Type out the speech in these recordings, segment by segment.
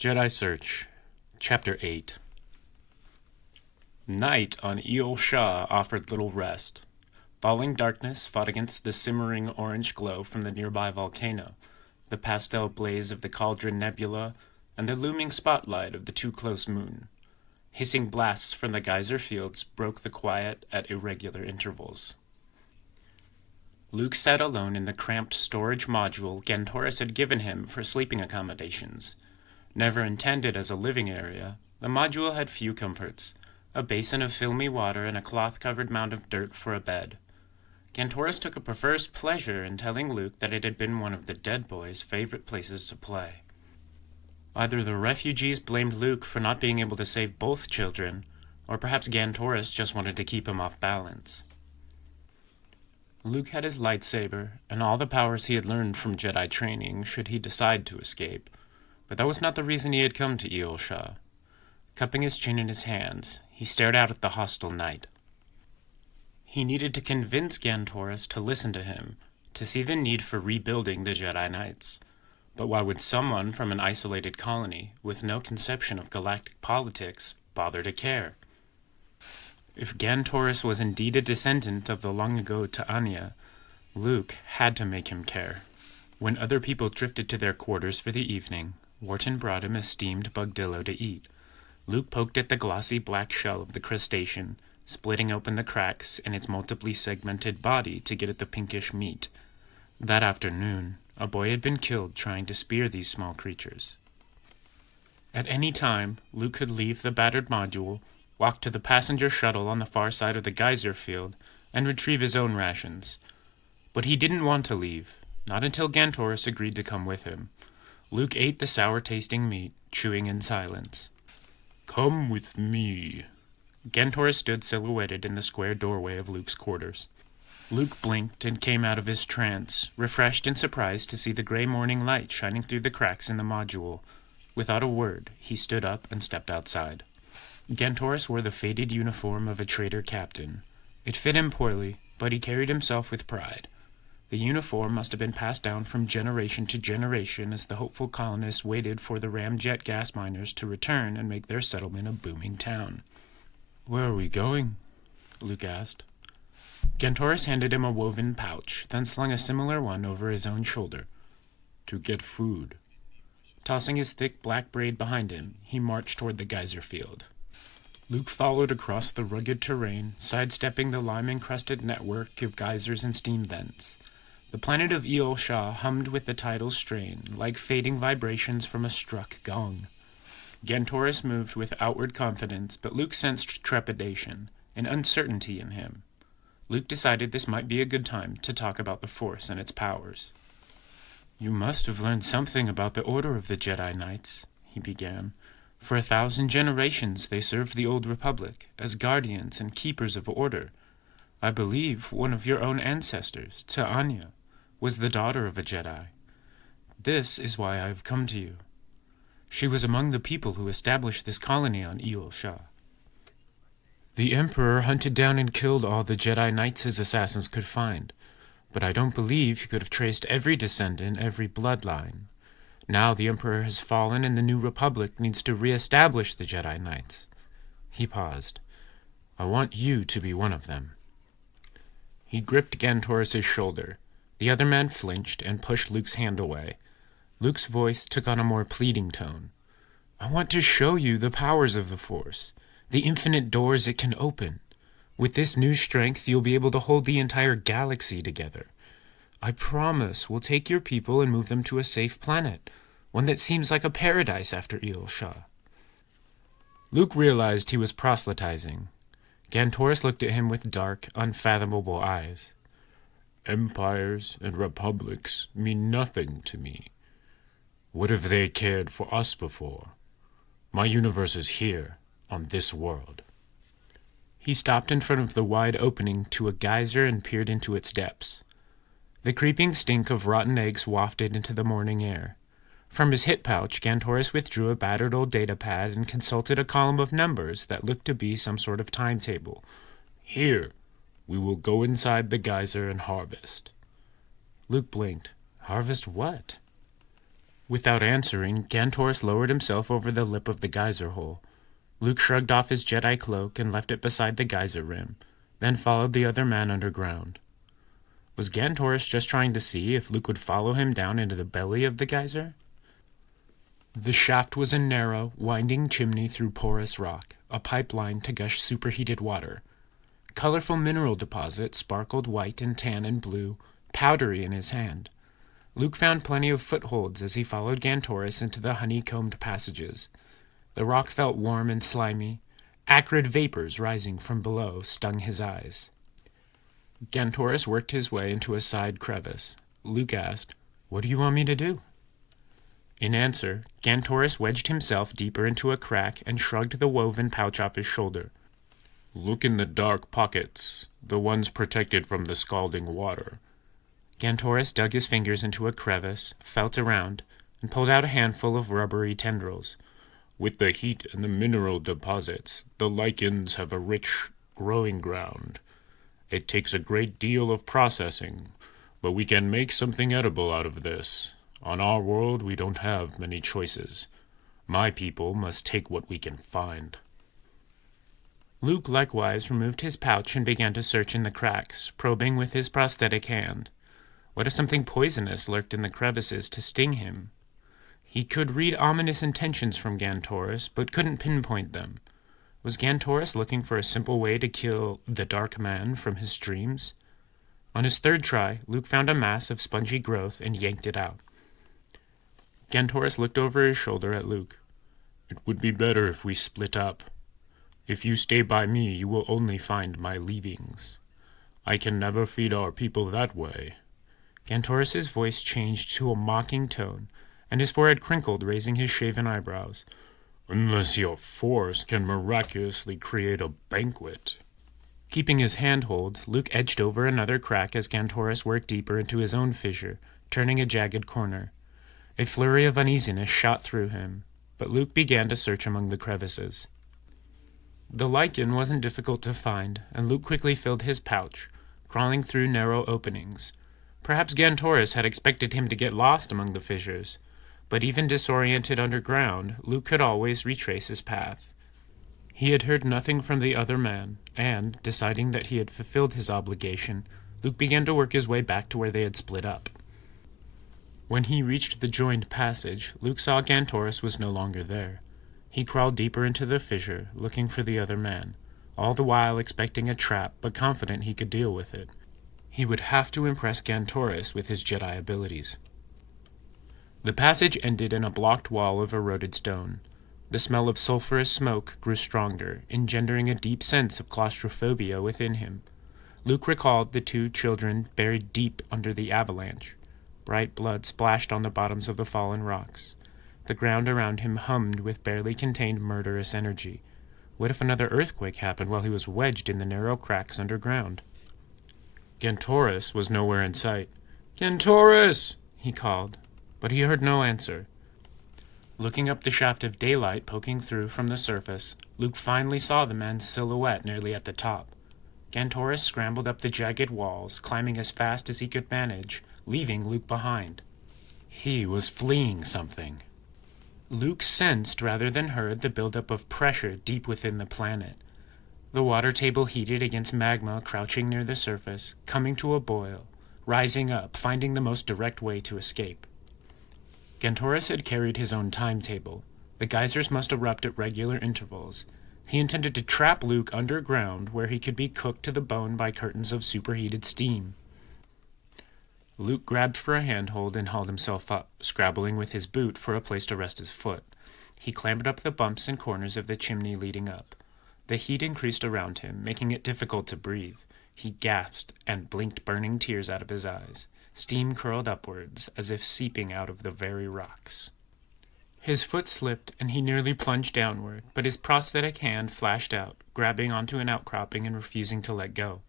Jedi Search, Chapter 8. Night on Eel Shah offered little rest. Falling darkness fought against the simmering orange glow from the nearby volcano, the pastel blaze of the Cauldron Nebula, and the looming spotlight of the Too Close Moon. Hissing blasts from the geyser fields broke the quiet at irregular intervals. Luke sat alone in the cramped storage module Gantoris had given him for sleeping accommodations. Never intended as a living area, the module had few comforts: a basin of filmy water and a cloth-covered mound of dirt for a bed. Gantoris took a perverse pleasure in telling Luke that it had been one of the dead boy's favorite places to play. Either the refugees blamed Luke for not being able to save both children, or perhaps Gantoris just wanted to keep him off balance. Luke had his lightsaber, and all the powers he had learned from Jedi training should he decide to escape, but that was not the reason he had come to Eel Shah. Cupping his chin in his hands, he stared out at the hostile night. He needed to convince Gantoris to listen to him, to see the need for rebuilding the Jedi Knights. But why would someone from an isolated colony, with no conception of galactic politics, bother to care? If Gantoris was indeed a descendant of the long-ago Ta'anya, Luke had to make him care. When other people drifted to their quarters for the evening, Wharton brought him a steamed bugdillo to eat. Luke poked at the glossy black shell of the crustacean, splitting open the cracks in its multiply segmented body to get at the pinkish meat. That afternoon, a boy had been killed trying to spear these small creatures. At any time, Luke could leave the battered module, walk to the passenger shuttle on the far side of the geyser field, and retrieve his own rations. But he didn't want to leave, not until Gantoris agreed to come with him. Luke ate the sour-tasting meat, chewing in silence. "Come with me." Gantoris stood silhouetted in the square doorway of Luke's quarters. Luke blinked and came out of his trance, refreshed and surprised to see the gray morning light shining through the cracks in the module. Without a word, he stood up and stepped outside. Gantoris wore the faded uniform of a trader captain. It fit him poorly, but he carried himself with pride. The uniform must have been passed down from generation to generation as the hopeful colonists waited for the ramjet gas miners to return and make their settlement a booming town. "Where are we going?" Luke asked. Gantoris handed him a woven pouch, then slung a similar one over his own shoulder. "To get food." Tossing his thick black braid behind him, he marched toward the geyser field. Luke followed across the rugged terrain, sidestepping the lime-encrusted network of geysers and steam vents. The planet of Eel Shah hummed with the tidal strain, like fading vibrations from a struck gong. Gantoris moved with outward confidence, but Luke sensed trepidation, an uncertainty in him. Luke decided this might be a good time to talk about the Force and its powers. "You must have learned something about the Order of the Jedi Knights," he began. "For 1,000 generations they served the Old Republic as guardians and keepers of order. I believe one of your own ancestors, Ta'anya, was the daughter of a Jedi. This is why I have come to you. She was among the people who established this colony on Eel Shah. The Emperor hunted down and killed all the Jedi Knights his assassins could find, but I don't believe he could have traced every descendant, every bloodline. Now the Emperor has fallen and the new Republic needs to re-establish the Jedi Knights." He paused. "I want you to be one of them." He gripped Gantoris' shoulder. The other man flinched and pushed Luke's hand away. Luke's voice took on a more pleading tone. "I want to show you the powers of the Force, the infinite doors it can open. With this new strength, you'll be able to hold the entire galaxy together. I promise we'll take your people and move them to a safe planet, one that seems like a paradise after Eel Shah." Luke realized he was proselytizing. Gantoris looked at him with dark, unfathomable eyes. "Empires and republics mean nothing to me. What have they cared for us before? My universe is here, on this world." He stopped in front of the wide opening to a geyser and peered into its depths. The creeping stink of rotten eggs wafted into the morning air. From his hip pouch, Gantoris withdrew a battered old data pad and consulted a column of numbers that looked to be some sort of timetable. "Here, we will go inside the geyser and harvest." Luke blinked. "Harvest what?" Without answering, Gantoris lowered himself over the lip of the geyser hole. Luke shrugged off his Jedi cloak and left it beside the geyser rim, then followed the other man underground. Was Gantoris just trying to see if Luke would follow him down into the belly of the geyser? The shaft was a narrow, winding chimney through porous rock, a pipeline to gush superheated water. Colorful mineral deposits sparkled white and tan and blue, powdery in his hand. Luke found plenty of footholds as he followed Gantoris into the honeycombed passages. The rock felt warm and slimy. Acrid vapors rising from below stung his eyes. Gantoris worked his way into a side crevice. Luke asked, "What do you want me to do?" In answer, Gantoris wedged himself deeper into a crack and shrugged the woven pouch off his shoulder. "Look in the dark pockets, the ones protected from the scalding water." Gantoris dug his fingers into a crevice, felt around, and pulled out a handful of rubbery tendrils. "With the heat and the mineral deposits, the lichens have a rich, growing ground. It takes a great deal of processing, but we can make something edible out of this. On our world, we don't have many choices. My people must take what we can find." Luke likewise removed his pouch and began to search in the cracks, probing with his prosthetic hand. What if something poisonous lurked in the crevices to sting him? He could read ominous intentions from Gantoris, but couldn't pinpoint them. Was Gantoris looking for a simple way to kill the Dark Man from his dreams? On his third try, Luke found a mass of spongy growth and yanked it out. Gantoris looked over his shoulder at Luke. "It would be better if we split up. If you stay by me, you will only find my leavings. I can never feed our people that way." Gantoris's voice changed to a mocking tone, and his forehead crinkled, raising his shaven eyebrows. "Unless your force can miraculously create a banquet." Keeping his handholds, Luke edged over another crack as Gantoris worked deeper into his own fissure, turning a jagged corner. A flurry of uneasiness shot through him, but Luke began to search among the crevices. The lichen wasn't difficult to find, and Luke quickly filled his pouch, crawling through narrow openings. Perhaps Gantoris had expected him to get lost among the fissures, but even disoriented underground, Luke could always retrace his path. He had heard nothing from the other man, and, deciding that he had fulfilled his obligation, Luke began to work his way back to where they had split up. When he reached the joined passage, Luke saw Gantoris was no longer there. He crawled deeper into the fissure, looking for the other man, all the while expecting a trap but confident he could deal with it. He would have to impress Gantoris with his Jedi abilities. The passage ended in a blocked wall of eroded stone. The smell of sulphurous smoke grew stronger, engendering a deep sense of claustrophobia within him. Luke recalled the two children buried deep under the avalanche. Bright blood splashed on the bottoms of the fallen rocks. The ground around him hummed with barely contained murderous energy. What if another earthquake happened while he was wedged in the narrow cracks underground? Gantoris was nowhere in sight. "Gantoris!" he called, but he heard no answer. Looking up the shaft of daylight poking through from the surface, Luke finally saw the man's silhouette nearly at the top. Gantoris scrambled up the jagged walls, climbing as fast as he could manage, leaving Luke behind. He was fleeing something. Luke sensed rather than heard the buildup of pressure deep within the planet. The water table heated against magma crouching near the surface, coming to a boil, rising up, finding the most direct way to escape. Gantoris had carried his own timetable. The geysers must erupt at regular intervals. He intended to trap Luke underground where he could be cooked to the bone by curtains of superheated steam. Luke grabbed for a handhold and hauled himself up, scrabbling with his boot for a place to rest his foot. He clambered up the bumps and corners of the chimney leading up. The heat increased around him, making it difficult to breathe. He gasped and blinked burning tears out of his eyes. Steam curled upwards, as if seeping out of the very rocks. His foot slipped, and he nearly plunged downward, but his prosthetic hand flashed out, grabbing onto an outcropping and refusing to let go.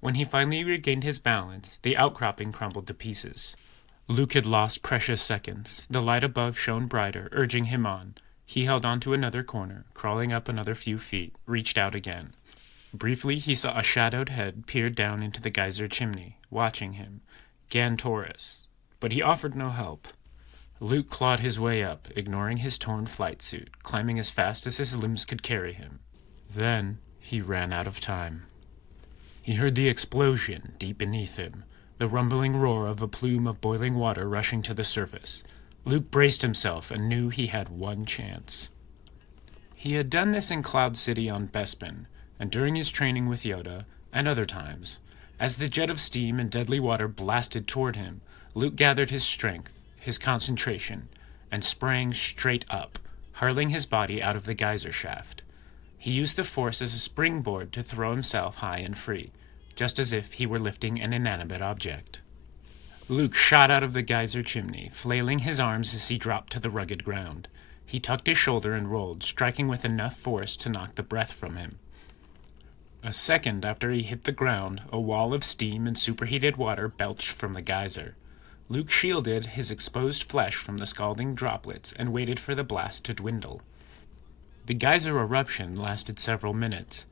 When he finally regained his balance, the outcropping crumbled to pieces. Luke had lost precious seconds. The light above shone brighter, urging him on. He held onto another corner, crawling up another few feet, reached out again. Briefly, he saw a shadowed head peer down into the geyser chimney, watching him. Gantoris. But he offered no help. Luke clawed his way up, ignoring his torn flight suit, climbing as fast as his limbs could carry him. Then he ran out of time. He heard the explosion deep beneath him, the rumbling roar of a plume of boiling water rushing to the surface. Luke braced himself and knew he had one chance. He had done this in Cloud City on Bespin, and during his training with Yoda, and other times. As the jet of steam and deadly water blasted toward him, Luke gathered his strength, his concentration, and sprang straight up, hurling his body out of the geyser shaft. He used the Force as a springboard to throw himself high and free, just as if he were lifting an inanimate object. Luke shot out of the geyser chimney, flailing his arms as he dropped to the rugged ground. He tucked his shoulder and rolled, striking with enough force to knock the breath from him. A second after he hit the ground, a wall of steam and superheated water belched from the geyser. Luke shielded his exposed flesh from the scalding droplets and waited for the blast to dwindle. The geyser eruption lasted several minutes.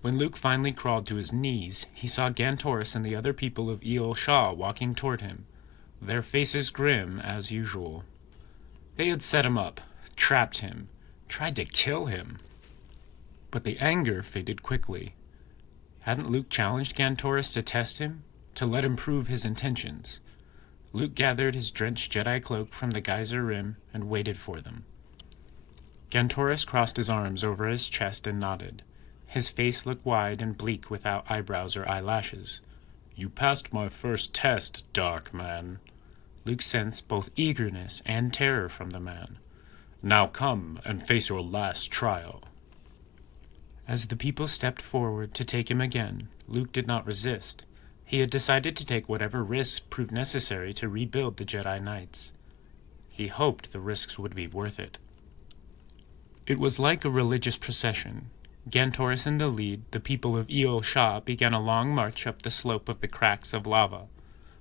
When Luke finally crawled to his knees, he saw Gantoris and the other people of Eel Shaw walking toward him, their faces grim as usual. They had set him up, trapped him, tried to kill him. But the anger faded quickly. Hadn't Luke challenged Gantoris to test him, to let him prove his intentions? Luke gathered his drenched Jedi cloak from the geyser rim and waited for them. Gantoris crossed his arms over his chest and nodded. His face looked wide and bleak without eyebrows or eyelashes. "You passed my first test, Dark Man." Luke sensed both eagerness and terror from the man. "Now come and face your last trial." As the people stepped forward to take him again, Luke did not resist. He had decided to take whatever risks proved necessary to rebuild the Jedi Knights. He hoped the risks would be worth it. It was like a religious procession. Gantoris in the lead, the people of Eel Shaw began a long march up the slope of the cracks of lava.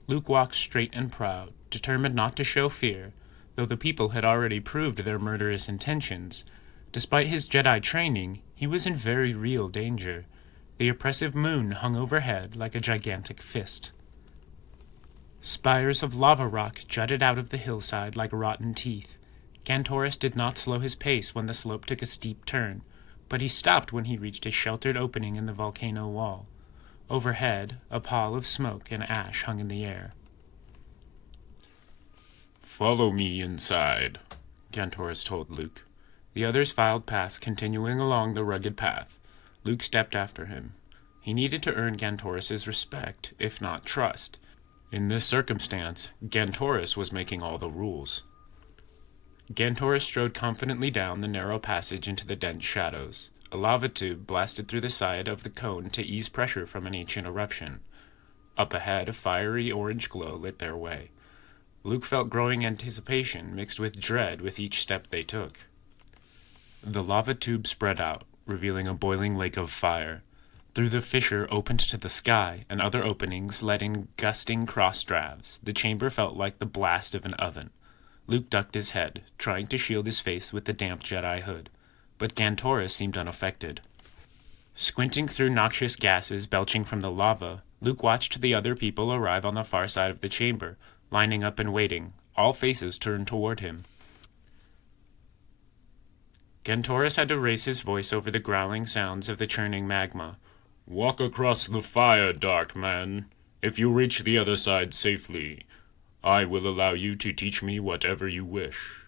Luke walked straight and proud, determined not to show fear, though the people had already proved their murderous intentions. Despite his Jedi training, he was in very real danger. The oppressive moon hung overhead like a gigantic fist. Spires of lava rock jutted out of the hillside like rotten teeth. Gantoris did not slow his pace when the slope took a steep turn, but he stopped when he reached a sheltered opening in the volcano wall. Overhead, a pall of smoke and ash hung in the air. "Follow me inside," Gantoris told Luke. The others filed past, continuing along the rugged path. Luke stepped after him. He needed to earn Gantoris' respect, if not trust. In this circumstance, Gantoris was making all the rules. Gantoris strode confidently down the narrow passage into the dense shadows. A lava tube blasted through the side of the cone to ease pressure from an ancient eruption. Up ahead, a fiery orange glow lit their way. Luke felt growing anticipation mixed with dread with each step they took. The lava tube spread out, revealing a boiling lake of fire. Through the fissure opened to the sky, and other openings led in gusting cross drafts. The chamber felt like the blast of an oven. Luke ducked his head, trying to shield his face with the damp Jedi hood, but Gantoris seemed unaffected. Squinting through noxious gases belching from the lava, Luke watched the other people arrive on the far side of the chamber, lining up and waiting, all faces turned toward him. Gantoris had to raise his voice over the growling sounds of the churning magma. "Walk across the fire, Dark Man. If you reach the other side safely, I will allow you to teach me whatever you wish."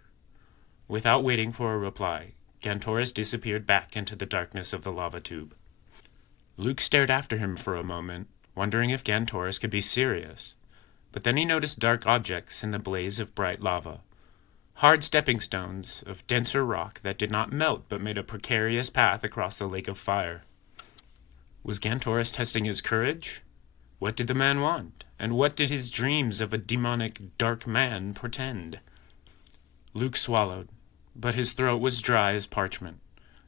Without waiting for a reply, Gantoris disappeared back into the darkness of the lava tube. Luke stared after him for a moment, wondering if Gantoris could be serious. But then he noticed dark objects in the blaze of bright lava. Hard stepping stones of denser rock that did not melt but made a precarious path across the lake of fire. Was Gantoris testing his courage? What did the man want? And what did his dreams of a demonic dark man portend? Luke swallowed, but his throat was dry as parchment.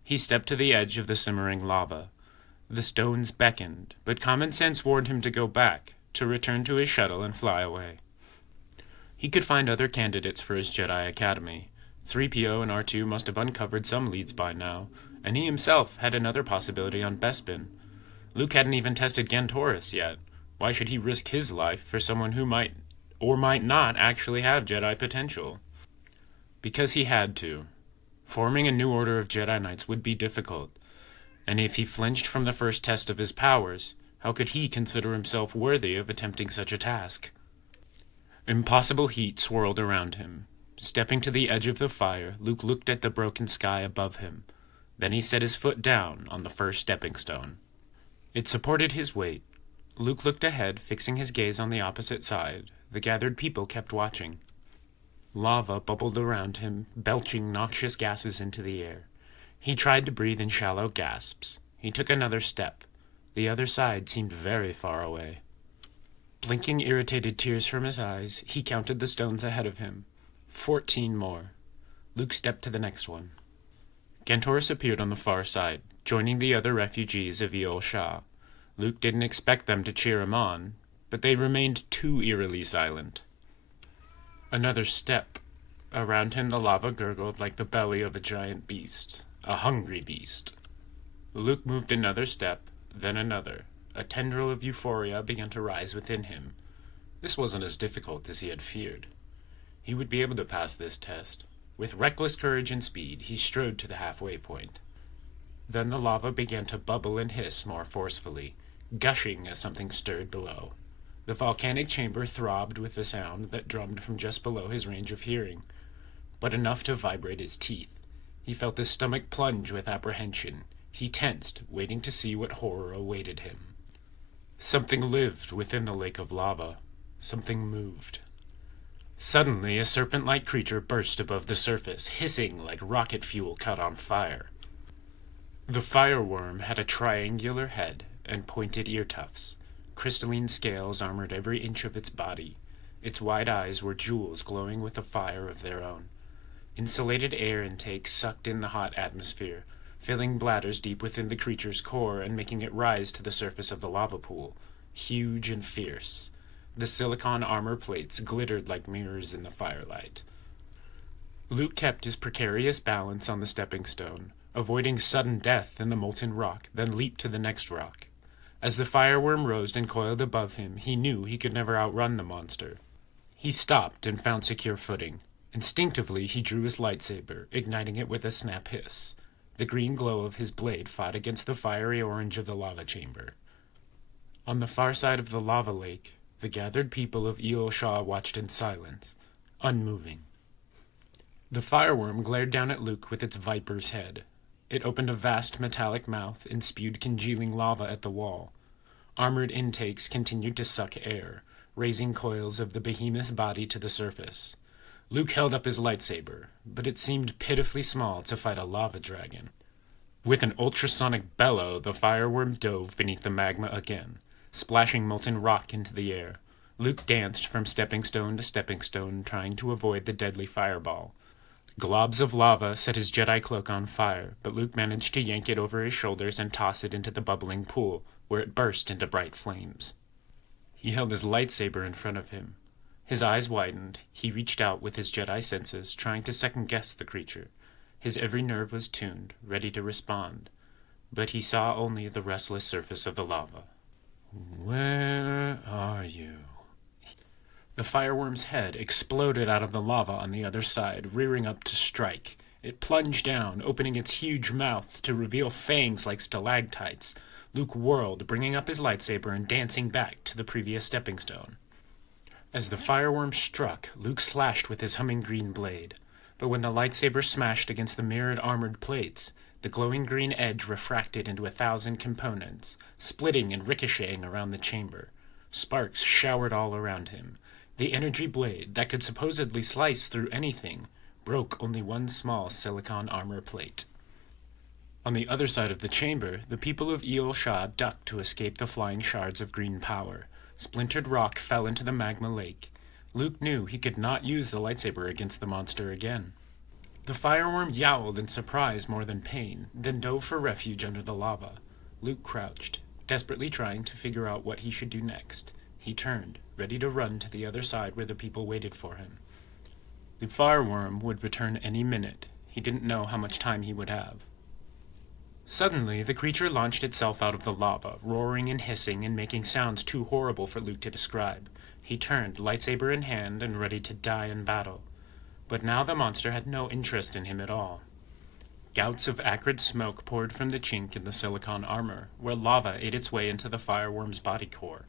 He stepped to the edge of the simmering lava. The stones beckoned, but common sense warned him to go back, to return to his shuttle and fly away. He could find other candidates for his Jedi Academy. 3PO and R2 must have uncovered some leads by now, and he himself had another possibility on Bespin. Luke hadn't even tested Gantoris yet. Why should he risk his life for someone who might or might not actually have Jedi potential? Because he had to. Forming a new order of Jedi Knights would be difficult, and if he flinched from the first test of his powers, how could he consider himself worthy of attempting such a task? Impossible heat swirled around him. Stepping to the edge of the fire, Luke looked at the broken sky above him. Then he set his foot down on the first stepping stone. It supported his weight. Luke looked ahead, fixing his gaze on the opposite side. The gathered people kept watching. Lava bubbled around him, belching noxious gases into the air. He tried to breathe in shallow gasps. He took another step. The other side seemed very far away. Blinking irritated tears from his eyes, he counted the stones ahead of him. 14 more. Luke stepped to the next one. Gantoris appeared on the far side, joining the other refugees of Eol Shah. Luke didn't expect them to cheer him on, but they remained too eerily silent. Another step. Around him the lava gurgled like the belly of a giant beast, a hungry beast. Luke moved another step, then another. A tendril of euphoria began to rise within him. This wasn't as difficult as he had feared. He would be able to pass this test. With reckless courage and speed, he strode to the halfway point. Then the lava began to bubble and hiss more forcefully, gushing as something stirred below. The volcanic chamber throbbed with the sound that drummed from just below his range of hearing, but enough to vibrate his teeth. He felt his stomach plunge with apprehension. He tensed, waiting to see what horror awaited him. Something lived within the lake of lava. Something moved. Suddenly, a serpent-like creature burst above the surface, hissing like rocket fuel caught on fire. The fireworm had a triangular head and pointed ear tufts. Crystalline scales armored every inch of its body. Its wide eyes were jewels glowing with a fire of their own. Insulated air intakes sucked in the hot atmosphere, filling bladders deep within the creature's core and making it rise to the surface of the lava pool, huge and fierce. The silicon armor plates glittered like mirrors in the firelight. Luke kept his precarious balance on the stepping stone, avoiding sudden death in the molten rock, then leaped to the next rock. As the fireworm rose and coiled above him, he knew he could never outrun the monster. He stopped and found secure footing. Instinctively, he drew his lightsaber, igniting it with a snap hiss. The green glow of his blade fought against the fiery orange of the lava chamber. On the far side of the lava lake, the gathered people of Eol Shah watched in silence, unmoving. The fireworm glared down at Luke with its viper's head. It opened a vast metallic mouth and spewed congealing lava at the wall. Armored intakes continued to suck air, raising coils of the behemoth's body to the surface. Luke held up his lightsaber, but it seemed pitifully small to fight a lava dragon. With an ultrasonic bellow, the fireworm dove beneath the magma again, splashing molten rock into the air. Luke danced from stepping stone to stepping stone, trying to avoid the deadly fireball. Globs of lava set his Jedi cloak on fire, but Luke managed to yank it over his shoulders and toss it into the bubbling pool, where it burst into bright flames. He held his lightsaber in front of him. His eyes widened. He reached out with his Jedi senses, trying to second-guess the creature. His every nerve was tuned, ready to respond, but he saw only the restless surface of the lava. "Where are you?" The fireworm's head exploded out of the lava on the other side, rearing up to strike. It plunged down, opening its huge mouth to reveal fangs like stalactites. Luke whirled, bringing up his lightsaber and dancing back to the previous stepping stone. As the fireworm struck, Luke slashed with his humming green blade. But when the lightsaber smashed against the mirrored armored plates, the glowing green edge refracted into 1,000 components, splitting and ricocheting around the chamber. Sparks showered all around him. The energy blade, that could supposedly slice through anything, broke only one small silicon armor plate. On the other side of the chamber, the people of Eol Shah ducked to escape the flying shards of green power. Splintered rock fell into the magma lake. Luke knew he could not use the lightsaber against the monster again. The fireworm yowled in surprise more than pain, then dove for refuge under the lava. Luke crouched, desperately trying to figure out what he should do next. He turned, ready to run to the other side where the people waited for him. The fireworm would return any minute. He didn't know how much time he would have. Suddenly, the creature launched itself out of the lava, roaring and hissing and making sounds too horrible for Luke to describe. He turned, lightsaber in hand, and ready to die in battle. But now the monster had no interest in him at all. Gouts of acrid smoke poured from the chink in the silicon armor, where lava ate its way into the fireworm's body core.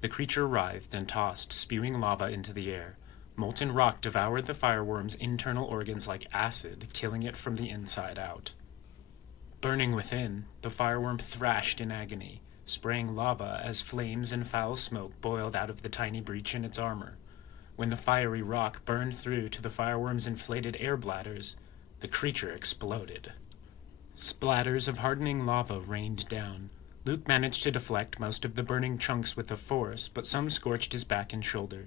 The creature writhed and tossed, spewing lava into the air. Molten rock devoured the fireworm's internal organs like acid, killing it from the inside out. Burning within, the fireworm thrashed in agony, spraying lava as flames and foul smoke boiled out of the tiny breach in its armor. When the fiery rock burned through to the fireworm's inflated air bladders, the creature exploded. Splatters of hardening lava rained down. Luke managed to deflect most of the burning chunks with the force, but some scorched his back and shoulder.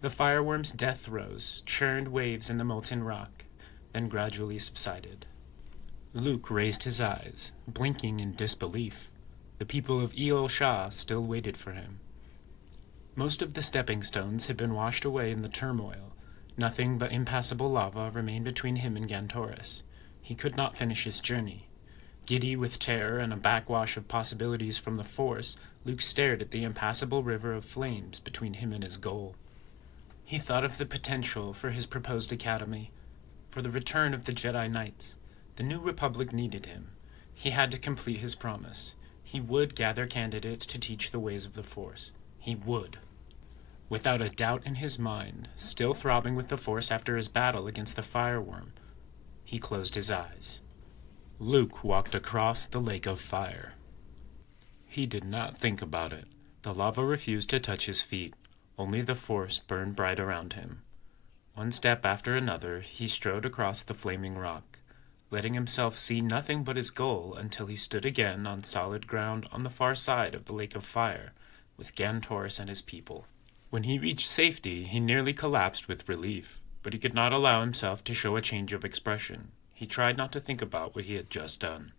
The fireworm's death throes churned waves in the molten rock, then gradually subsided. Luke raised his eyes, blinking in disbelief. The people of Eel Shah still waited for him. Most of the stepping stones had been washed away in the turmoil. Nothing but impassable lava remained between him and Gantoris. He could not finish his journey. Giddy with terror and a backwash of possibilities from the Force, Luke stared at the impassable river of flames between him and his goal. He thought of the potential for his proposed academy, for the return of the Jedi Knights. The New Republic needed him. He had to complete his promise. He would gather candidates to teach the ways of the Force. He would. Without a doubt in his mind, still throbbing with the Force after his battle against the fireworm, he closed his eyes. Luke walked across the lake of fire. He did not think about it. The lava refused to touch his feet. Only the Force burned bright around him. One step after another, he strode across the flaming rock, letting himself see nothing but his goal until he stood again on solid ground on the far side of the lake of fire, with Gantoris and his people. When he reached safety, he nearly collapsed with relief, but he could not allow himself to show a change of expression. He tried not to think about what he had just done.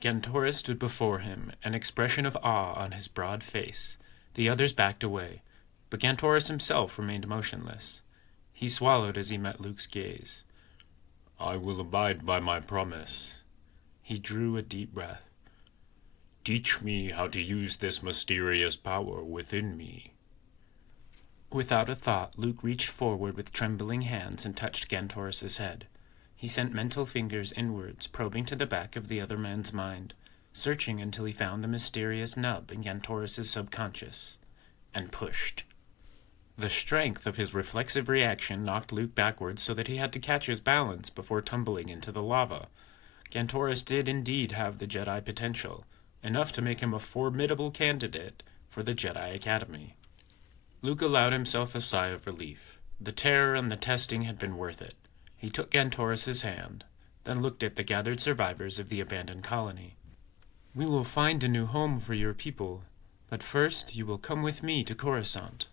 Gantoris stood before him, an expression of awe on his broad face. The others backed away, but Gantoris himself remained motionless. He swallowed as he met Luke's gaze. "I will abide by my promise." He drew a deep breath. "Teach me how to use this mysterious power within me." Without a thought, Luke reached forward with trembling hands and touched Gantoris' head. He sent mental fingers inwards, probing to the back of the other man's mind, searching until he found the mysterious nub in Gantoris' subconscious, and pushed. The strength of his reflexive reaction knocked Luke backwards so that he had to catch his balance before tumbling into the lava. Gantoris did indeed have the Jedi potential, enough to make him a formidable candidate for the Jedi Academy. Luke allowed himself a sigh of relief. The terror and the testing had been worth it. He took Gantoris' hand, then looked at the gathered survivors of the abandoned colony. "We will find a new home for your people, but first you will come with me to Coruscant."